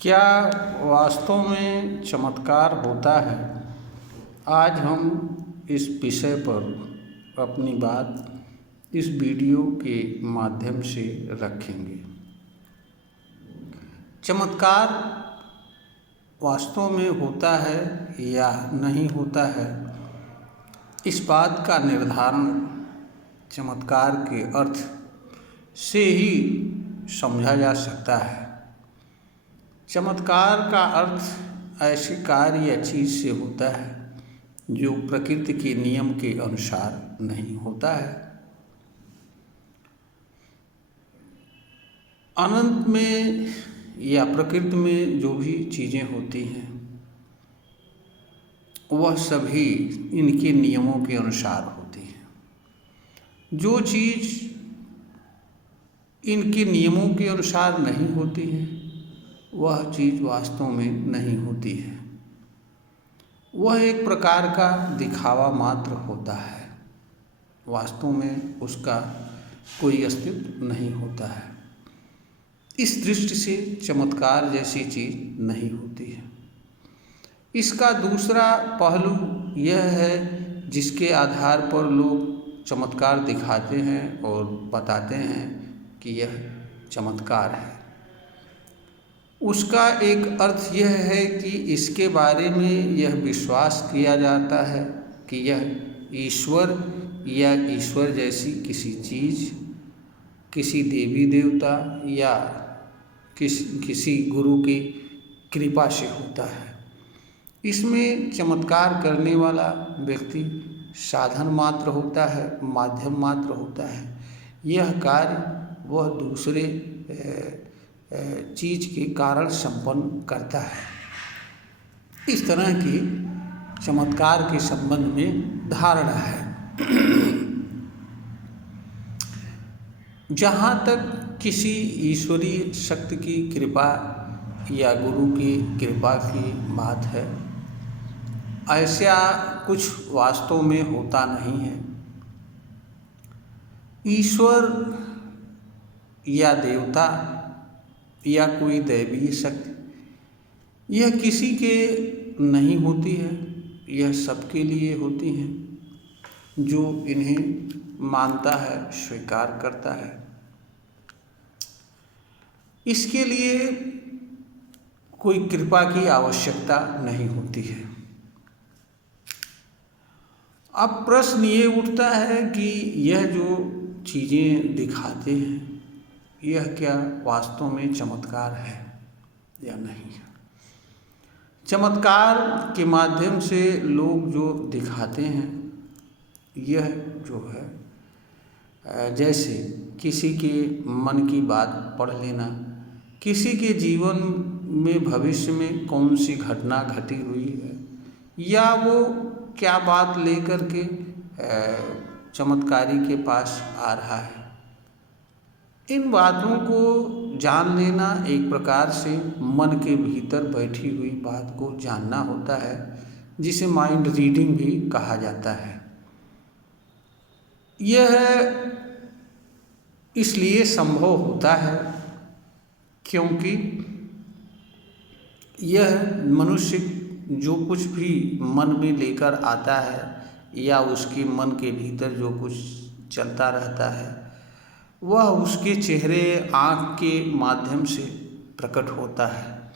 क्या वास्तव में चमत्कार होता है? आज हम इस विषय पर अपनी बात इस वीडियो के माध्यम से रखेंगे। चमत्कार वास्तव में होता है या नहीं होता है, इस बात का निर्धारण चमत्कार के अर्थ से ही समझा जा सकता है। चमत्कार का अर्थ ऐसे कार्य या चीज़ से होता है जो प्रकृति के नियम के अनुसार नहीं होता है। अनंत में या प्रकृति में जो भी चीज़ें होती हैं वह सभी इनके नियमों के अनुसार होती हैं। जो चीज़ इनके नियमों के अनुसार नहीं होती है वह चीज़ वास्तव में नहीं होती है। वह एक प्रकार का दिखावा मात्र होता है, वास्तव में उसका कोई अस्तित्व नहीं होता है। इस दृष्टि से चमत्कार जैसी चीज़ नहीं होती है। इसका दूसरा पहलू यह है जिसके आधार पर लोग चमत्कार दिखाते हैं और बताते हैं कि यह चमत्कार है। उसका एक अर्थ यह है कि इसके बारे में यह विश्वास किया जाता है कि यह ईश्वर या ईश्वर जैसी किसी चीज़, किसी देवी देवता या किसी गुरु की कृपा से होता है। इसमें चमत्कार करने वाला व्यक्ति साधन मात्र होता है, माध्यम मात्र होता है। यह कार्य वह दूसरे चीज़ के कारण संपन्न करता है। इस तरह की चमत्कार के संबंध में धारणा है। जहाँ तक किसी ईश्वरीय शक्ति की कृपा या गुरु की कृपा की बात है, ऐसा कुछ वास्तव में होता नहीं है। ईश्वर या देवता या कोई दैवीय शक्ति यह किसी के नहीं होती है, यह सबके लिए होती हैं जो इन्हें मानता है, स्वीकार करता है। इसके लिए कोई कृपा की आवश्यकता नहीं होती है। अब प्रश्न ये उठता है कि यह जो चीज़ें दिखाते हैं यह क्या वास्तव में चमत्कार है या नहीं है। चमत्कार के माध्यम से लोग जो दिखाते हैं यह जो है जैसे किसी के मन की बात पढ़ लेना, किसी के जीवन में भविष्य में कौन सी घटना घटी हुई है या वो क्या बात लेकर के चमत्कारी के पास आ रहा है, इन बातों को जान लेना एक प्रकार से मन के भीतर बैठी हुई बात को जानना होता है, जिसे माइंड रीडिंग भी कहा जाता है। यह इसलिए संभव होता है क्योंकि यह मनुष्य जो कुछ भी मन में लेकर आता है या उसके मन के भीतर जो कुछ चलता रहता है वह उसके चेहरे, आँख के माध्यम से प्रकट होता है।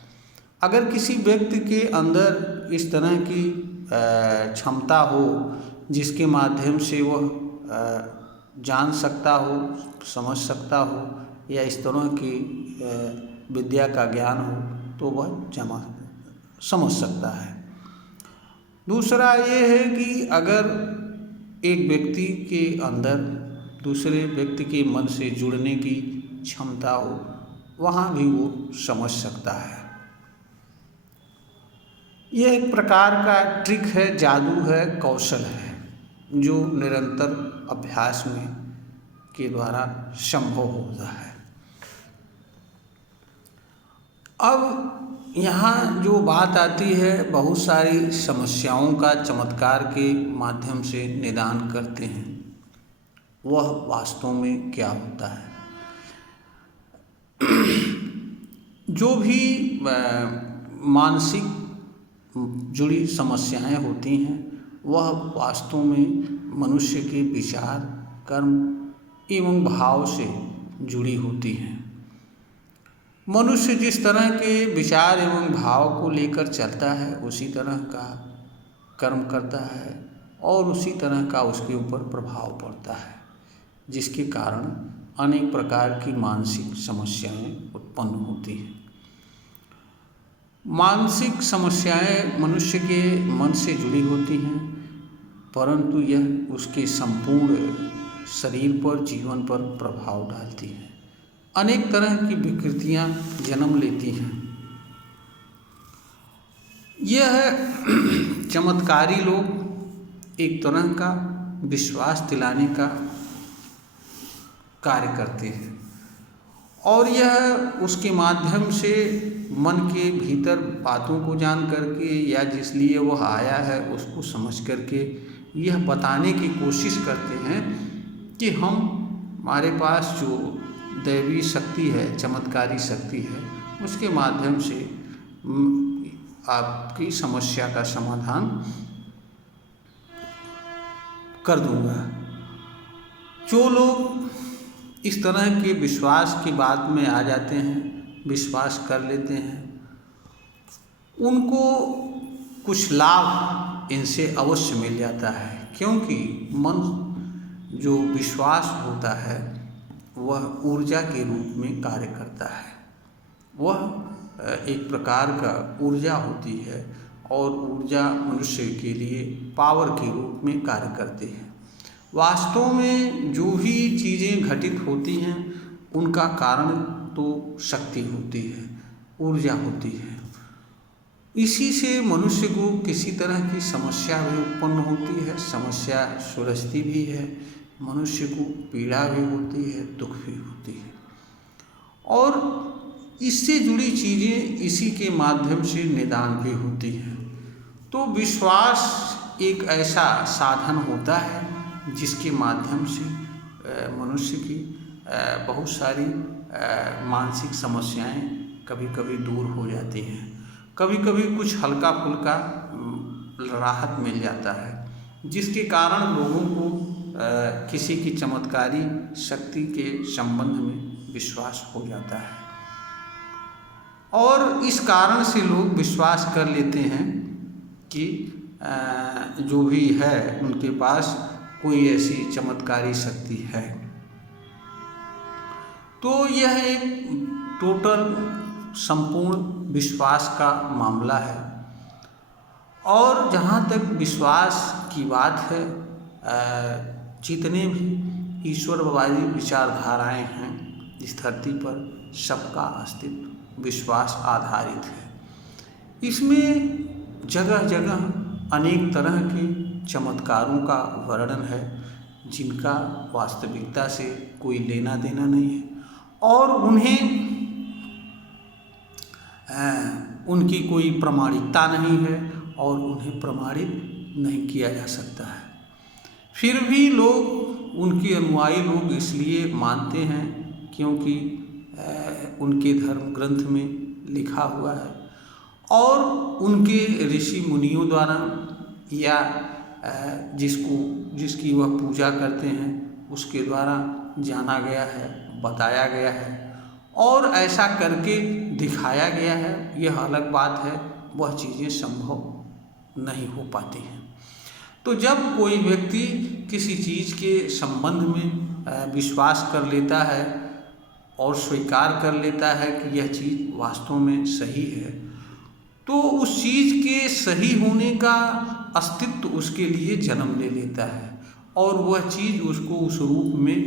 अगर किसी व्यक्ति के अंदर इस तरह की क्षमता हो जिसके माध्यम से वह जान सकता हो, समझ सकता हो या इस तरह की विद्या का ज्ञान हो तो वह समझ सकता है। दूसरा ये है कि अगर एक व्यक्ति के अंदर दूसरे व्यक्ति के मन से जुड़ने की क्षमता हो, वहाँ भी वो समझ सकता है। यह एक प्रकार का ट्रिक है, जादू है, कौशल है जो निरंतर अभ्यास में के द्वारा संभव होता है। अब यहाँ जो बात आती है, बहुत सारी समस्याओं का चमत्कार के माध्यम से निदान करते हैं। वह वास्तव में क्या होता है? जो भी मानसिक जुड़ी समस्याएं होती हैं वह वास्तव में मनुष्य के विचार, कर्म एवं भाव से जुड़ी होती हैं। मनुष्य जिस तरह के विचार एवं भाव को लेकर चलता है उसी तरह का कर्म करता है और उसी तरह का उसके ऊपर प्रभाव पड़ता है, जिसके कारण अनेक प्रकार की मानसिक समस्याएं उत्पन्न होती हैं। मानसिक समस्याएं मनुष्य के मन से जुड़ी होती हैं, परंतु यह उसके संपूर्ण शरीर पर, जीवन पर प्रभाव डालती हैं। अनेक तरह की विकृतियां जन्म लेती हैं। यह चमत्कारी लोग एक तरह का विश्वास दिलाने का कार्य करते हैं और यह उसके माध्यम से मन के भीतर बातों को जान करके या जिस लिए वह आया है उसको समझ करके यह बताने की कोशिश करते हैं कि हमारे पास जो दैवी शक्ति है, चमत्कारी शक्ति है, उसके माध्यम से आपकी समस्या का समाधान कर दूंगा। जो लोग इस तरह के विश्वास की बात में आ जाते हैं, विश्वास कर लेते हैं, उनको कुछ लाभ इनसे अवश्य मिल जाता है, क्योंकि मन जो विश्वास होता है वह ऊर्जा के रूप में कार्य करता है। वह एक प्रकार का ऊर्जा होती है और ऊर्जा मनुष्य के लिए पावर के रूप में कार्य करती है। वास्तव में जो भी चीज़ें घटित होती हैं उनका कारण तो शक्ति होती है, ऊर्जा होती है। इसी से मनुष्य को किसी तरह की समस्या भी उत्पन्न होती है, समस्या सुलझती भी है, मनुष्य को पीड़ा भी होती है, दुख भी होती है और इससे जुड़ी चीज़ें इसी के माध्यम से निदान भी होती हैं। तो विश्वास एक ऐसा साधन होता है जिसके माध्यम से मनुष्य की बहुत सारी मानसिक समस्याएं कभी कभी दूर हो जाती हैं, कभी कभी कुछ हल्का फुल्का राहत मिल जाता है, जिसके कारण लोगों को किसी की चमत्कारी शक्ति के संबंध में विश्वास हो जाता है और इस कारण से लोग विश्वास कर लेते हैं कि जो भी है उनके पास कोई ऐसी चमत्कारी शक्ति है। तो यह एक टोटल संपूर्ण विश्वास का मामला है और जहाँ तक विश्वास की बात है, जितने भी ईश्वरवादी विचारधाराएं हैं इस धरती पर सबका अस्तित्व विश्वास आधारित है। इसमें जगह जगह अनेक तरह के चमत्कारों का वर्णन है जिनका वास्तविकता से कोई लेना देना नहीं है और उनकी कोई प्रामाणिकता नहीं है और उन्हें प्रमाणित नहीं किया जा सकता है। फिर भी लोग, उनके अनुयायी लोग इसलिए मानते हैं क्योंकि उनके धर्म ग्रंथ में लिखा हुआ है और उनके ऋषि मुनियों द्वारा या जिसकी वह पूजा करते हैं उसके द्वारा जाना गया है, बताया गया है और ऐसा करके दिखाया गया है। यह अलग बात है, वह चीज़ें संभव नहीं हो पाती हैं। तो जब कोई व्यक्ति किसी चीज़ के संबंध में विश्वास कर लेता है और स्वीकार कर लेता है कि यह चीज़ वास्तव में सही है, तो उस चीज़ के सही होने का अस्तित्व उसके लिए जन्म ले लेता है और वह चीज़ उसको उस रूप में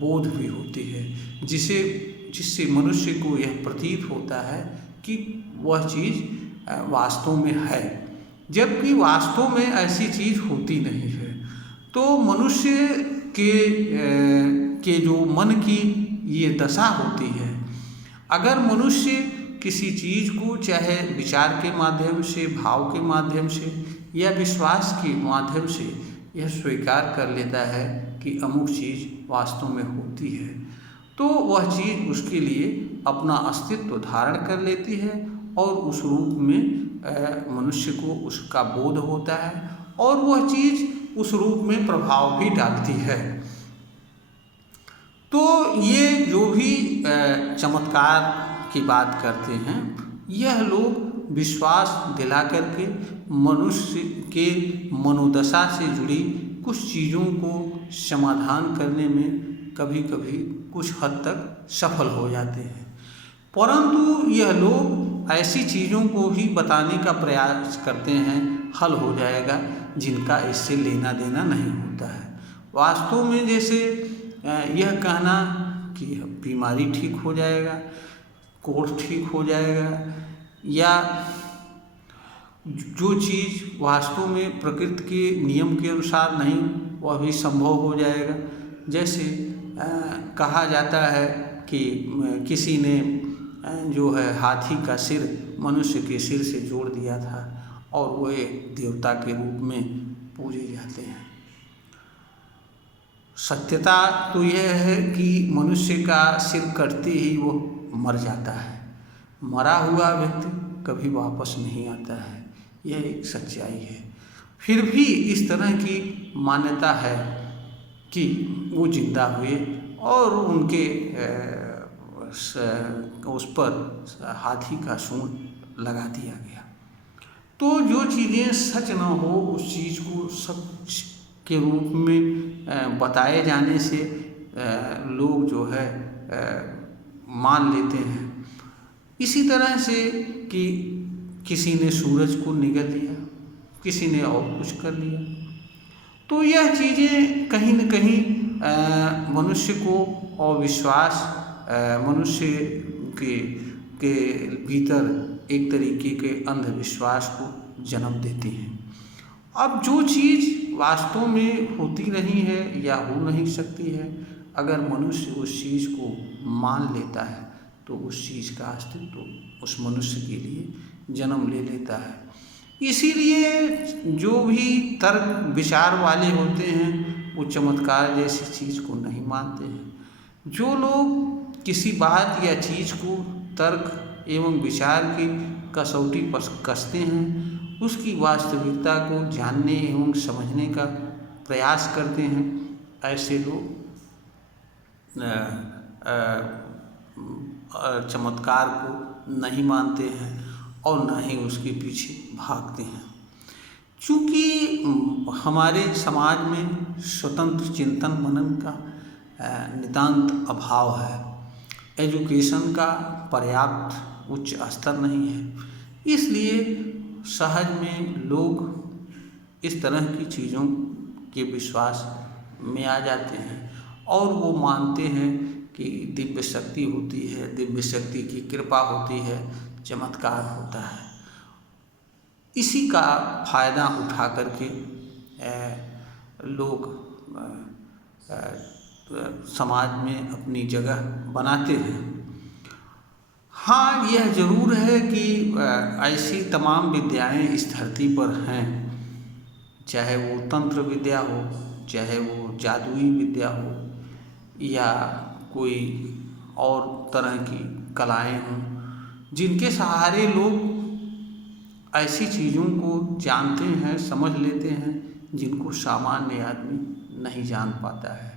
बोध भी होती है, जिससे मनुष्य को यह प्रतीत होता है कि वह चीज़ वास्तव में है, जबकि वास्तव में ऐसी चीज़ होती नहीं है। तो मनुष्य के जो मन की ये दशा होती है, अगर मनुष्य किसी चीज़ को चाहे विचार के माध्यम से, भाव के माध्यम से या विश्वास के माध्यम से यह स्वीकार कर लेता है कि अमुक चीज़ वास्तव में होती है, तो वह चीज़ उसके लिए अपना अस्तित्व धारण कर लेती है और उस रूप में मनुष्य को उसका बोध होता है और वह चीज़ उस रूप में प्रभाव भी डालती है। तो ये जो भी चमत्कार की बात करते हैं, यह लोग विश्वास दिला करके मनुष्य के मनोदशा से जुड़ी कुछ चीज़ों को समाधान करने में कभी कभी कुछ हद तक सफल हो जाते हैं, परंतु यह लोग ऐसी चीज़ों को भी बताने का प्रयास करते हैं हल हो जाएगा जिनका इससे लेना देना नहीं होता है। वास्तव में जैसे यह कहना कि बीमारी ठीक हो जाएगा, कोर्स ठीक हो जाएगा, या जो चीज़ वास्तव में प्रकृति के नियम के अनुसार नहीं वह भी संभव हो जाएगा। जैसे कहा जाता है कि किसी ने जो है हाथी का सिर मनुष्य के सिर से जोड़ दिया था और वो एक देवता के रूप में पूजे जाते हैं। सत्यता तो यह है कि मनुष्य का सिर कटते ही वो मर जाता है, मरा हुआ व्यक्ति कभी वापस नहीं आता है, यह एक सच्चाई है। फिर भी इस तरह की मान्यता है कि वो जिंदा हुए और उनके उस पर हाथी का सूंड लगा दिया गया। तो जो चीज़ें सच न हो उस चीज़ को सच के रूप में बताए जाने से लोग जो है मान लेते हैं। इसी तरह से कि किसी ने सूरज को निगल लिया, किसी ने और कुछ कर लिया, तो यह चीज़ें कहीं न कहीं मनुष्य को अविश्वास, मनुष्य के भीतर एक तरीके के अंधविश्वास को जन्म देती हैं। अब जो चीज़ वास्तव में होती नहीं है या हो नहीं सकती है, अगर मनुष्य उस चीज़ को मान लेता है तो उस चीज़ का अस्तित्व उस मनुष्य के लिए जन्म ले लेता है। इसीलिए जो भी तर्क विचार वाले होते हैं वो चमत्कार जैसी चीज़ को नहीं मानते हैं। जो लोग किसी बात या चीज़ को तर्क एवं विचार की कसौटी पर कसते हैं, उसकी वास्तविकता को जानने एवं समझने का प्रयास करते हैं, ऐसे लोग चमत्कार को नहीं मानते हैं और न ही उसके पीछे भागते हैं। चूँकि हमारे समाज में स्वतंत्र चिंतन मनन का नितांत अभाव है, एजुकेशन का पर्याप्त उच्च स्तर नहीं है, इसलिए सहज में लोग इस तरह की चीज़ों के विश्वास में आ जाते हैं और वो मानते हैं कि दिव्य शक्ति होती है, दिव्य शक्ति की कृपा होती है, चमत्कार होता है। इसी का फायदा उठा करके लोग समाज में अपनी जगह बनाते हैं। हाँ, यह ज़रूर है कि ऐसी तमाम विद्याएं इस धरती पर हैं, चाहे वो तंत्र विद्या हो, चाहे वो जादुई विद्या हो, या कोई और तरह की कलाएं हों, जिनके सहारे लोग ऐसी चीज़ों को जानते हैं, समझ लेते हैं, जिनको सामान्य आदमी नहीं जान पाता है।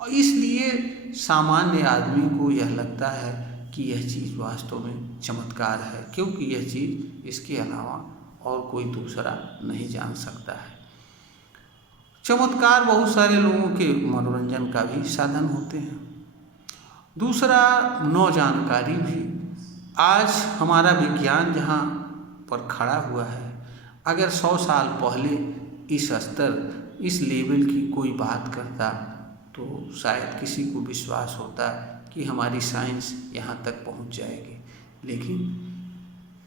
और इसलिए सामान्य आदमी को यह लगता है कि यह चीज़ वास्तव में चमत्कार है, क्योंकि यह चीज़ इसके अलावा और कोई दूसरा नहीं जान सकता है। चमत्कार बहुत सारे लोगों के मनोरंजन का भी साधन होते हैं। दूसरा, नौ जानकारी भी। आज हमारा विज्ञान जहाँ पर खड़ा हुआ है, अगर 100 साल पहले इस स्तर, इस लेवल की कोई बात करता तो शायद किसी को विश्वास होता कि हमारी साइंस यहाँ तक पहुँच जाएगी, लेकिन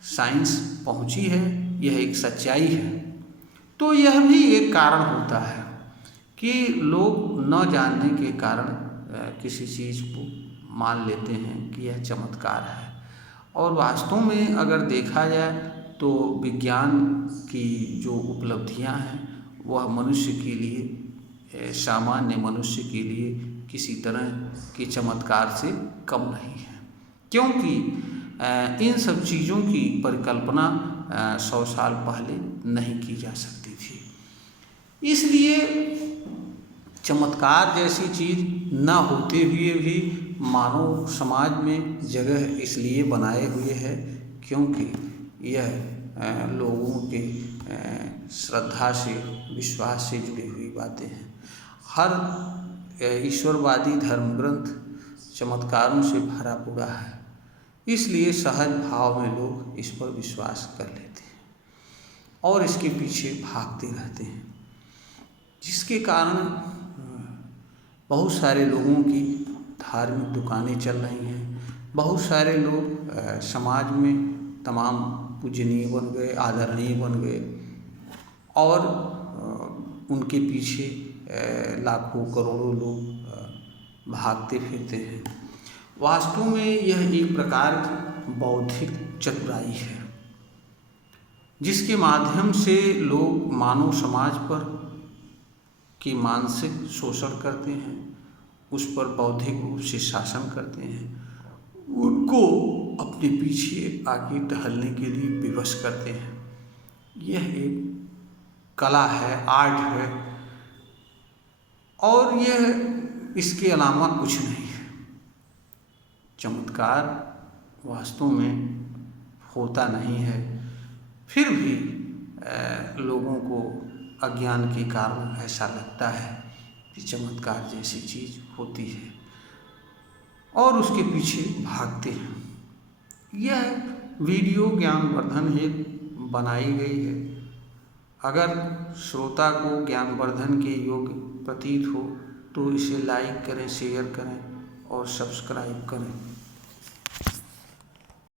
साइंस पहुँची है, यह एक सच्चाई है। तो यह भी एक कारण होता है कि लोग न जानने के कारण किसी चीज़ को मान लेते हैं कि यह चमत्कार है। और वास्तव में अगर देखा जाए तो विज्ञान की जो उपलब्धियां हैं वह मनुष्य के लिए, सामान्य मनुष्य के लिए किसी तरह के चमत्कार से कम नहीं है। क्योंकि इन सब चीज़ों की परिकल्पना 100 साल पहले नहीं की जा सकती थी। इसलिए चमत्कार जैसी चीज़ न होते हुए भी मानव समाज में जगह इसलिए बनाए हुए है क्योंकि यह लोगों के श्रद्धा से, विश्वास से जुड़ी हुई बातें हैं। हर ईश्वरवादी धर्म ग्रंथ चमत्कारों से भरा पूरा है, इसलिए सहज भाव में लोग इस पर विश्वास कर लेते हैं और इसके पीछे भागते रहते हैं, जिसके कारण बहुत सारे लोगों की धार्मिक दुकानें चल रही हैं। बहुत सारे लोग समाज में तमाम पूजनीय बन गए, आदरणीय बन गए और उनके पीछे लाखों करोड़ों लोग भागते फिरते हैं। वास्तव में यह एक प्रकार की बौद्धिक चतुराई है, जिसके माध्यम से लोग मानव समाज पर की मानसिक शोषण करते हैं, उस पर बौद्धिक रूप से शासन करते हैं, उनको अपने पीछे आगे टहलने के लिए विवश करते हैं। यह एक कला है, आर्ट है और यह इसके अलावा कुछ नहीं है। चमत्कार वास्तव में होता नहीं है, फिर भी लोगों को अज्ञान के कारण ऐसा लगता है कि चमत्कार जैसी चीज़ होती है और उसके पीछे भागते हैं। यह वीडियो ज्ञानवर्धन हेतु बनाई गई है। अगर श्रोता को ज्ञानवर्धन के योग्य प्रतीत हो तो इसे लाइक करें, शेयर करें और सब्सक्राइब करें।